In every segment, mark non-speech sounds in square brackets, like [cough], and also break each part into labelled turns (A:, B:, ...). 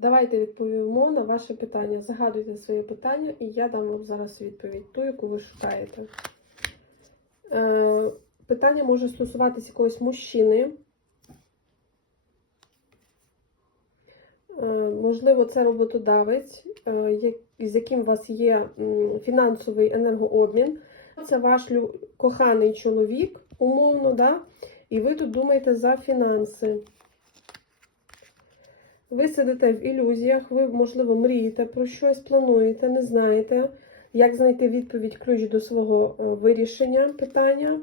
A: Давайте відповімо на ваше питання. Загадуйте своє питання, і я дам вам зараз відповідь, ту, яку ви шукаєте. Е, питання може стосуватися якогось мужчини. Е, можливо, це роботодавець, е, з яким у вас є фінансовий енергообмін. Це ваш коханий чоловік, умовно, да? і ви тут думаєте за фінанси. Ви сидите в ілюзіях, ви, можливо, мрієте про щось, плануєте, не знаєте, як знайти відповідь ключ до свого е, вирішення питання.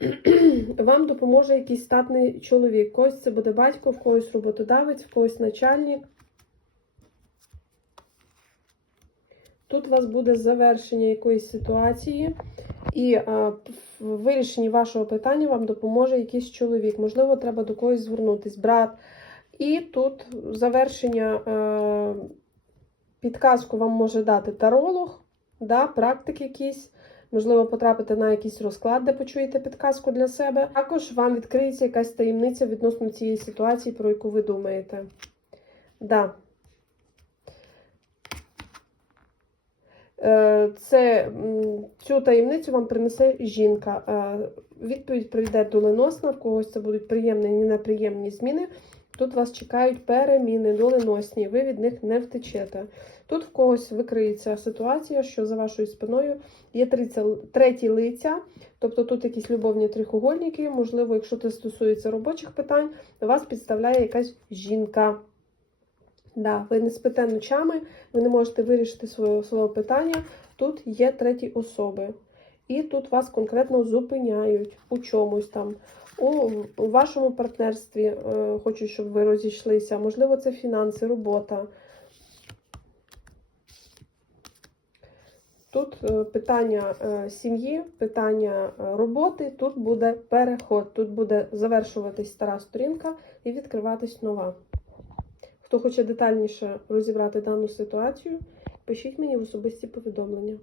A: [clears throat] Вам допоможе якийсь статний чоловік. Когось це буде батько, в когось роботодавець, в когось начальник. Тут у вас буде завершення якоїсь ситуації, і а, в вирішенні вашого питання вам допоможе якийсь чоловік. Можливо, треба до когось звернутись, брат. І тут завершення е, підказку вам може дати таролог, да, практик якийсь. Можливо, потрапити на якийсь розклад, де почуєте підказку для себе. Також вам відкриється якась таємниця відносно цієї ситуації, про яку ви думаєте. Да. Е, Це цю таємницю вам принесе жінка. Е, Відповідь прийде доленосна, в когось це будуть приємні і неприємні зміни. Тут вас чекають переміни доленосні, ви від них не втечете. Тут в когось викриється ситуація, що за вашою спиною є треті лиця, тобто тут якісь любовні трикугольники, можливо, якщо це стосується робочих питань, вас підставляє якась жінка. Да, ви не спите ночами, ви не можете вирішити своє, своє питання. Тут є треті особи. І тут вас конкретно зупиняють у чомусь там. У, вашому партнерстві е, хочуть, щоб ви розійшлися. Можливо, це фінанси, робота. Тут е, питання е, сім'ї, питання роботи, тут буде переход, тут буде завершуватись стара сторінка і відкриватись нова. Хто хоче детальніше розібрати дану ситуацію, пишіть мені в особисті повідомлення.